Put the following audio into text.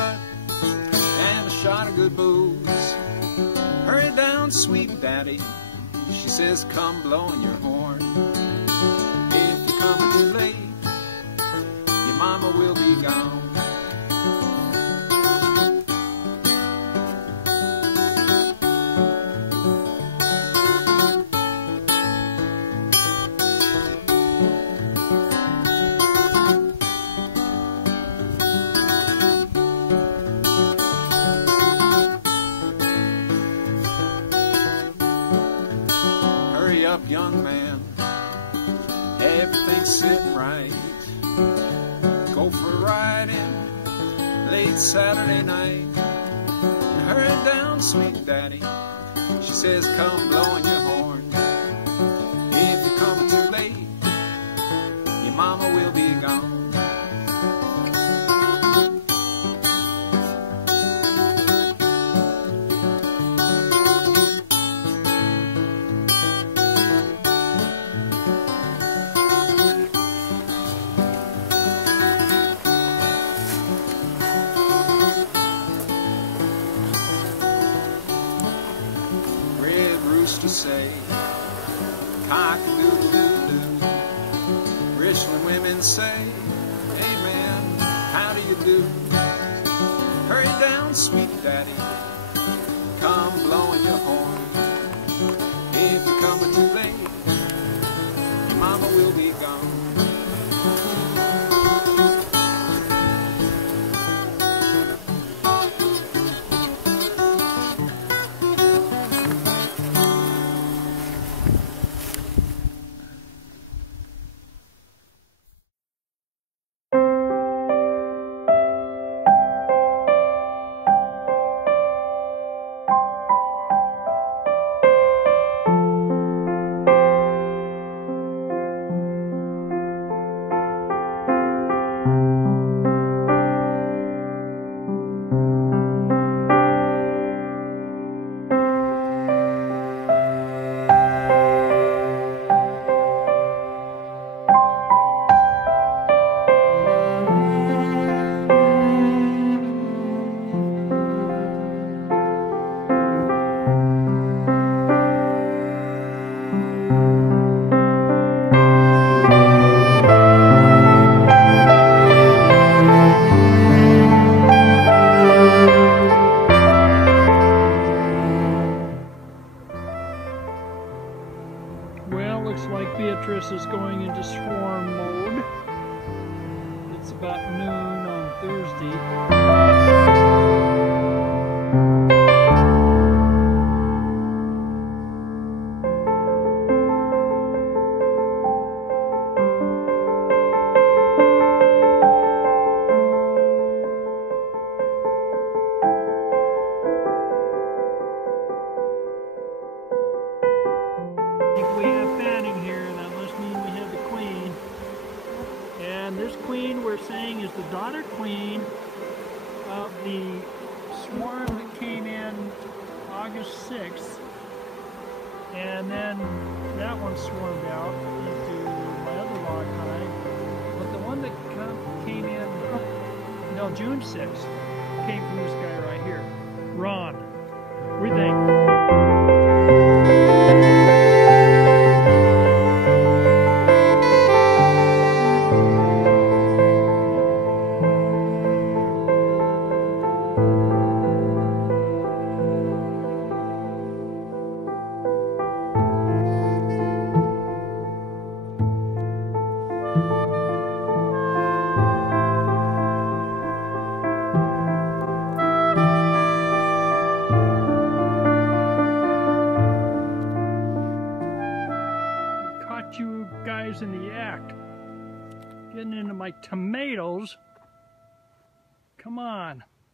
nut and a shot of good booze. Hurry down, sweet daddy, she says, come blowing your horn. If you're coming too late, your mama will be gone. Up, young man, everything's sitting right. Go for a ride in late Saturday night. Hurry down, sweet daddy, she says, come blowing your horn. If you're coming too late, your mama will be gone. To say, cock-a-doodle-doo-doo. Richland women say, amen, how do you do? Hurry down, sweet daddy, come blowing your horn. If you're coming too late, your mama will be gone. Well, looks like Beatrice is going into swarm mode. It's about noon on Thursday. We have fanning here, that must mean we have the queen. And this queen we're saying is the daughter queen of the swarm that came in August 6th. And then that one swarmed out into my other log hive. But the one that came in, no, June 6th, came from this guy right here, Ron. What do you think? You guys in the act, getting into my tomatoes. Come on.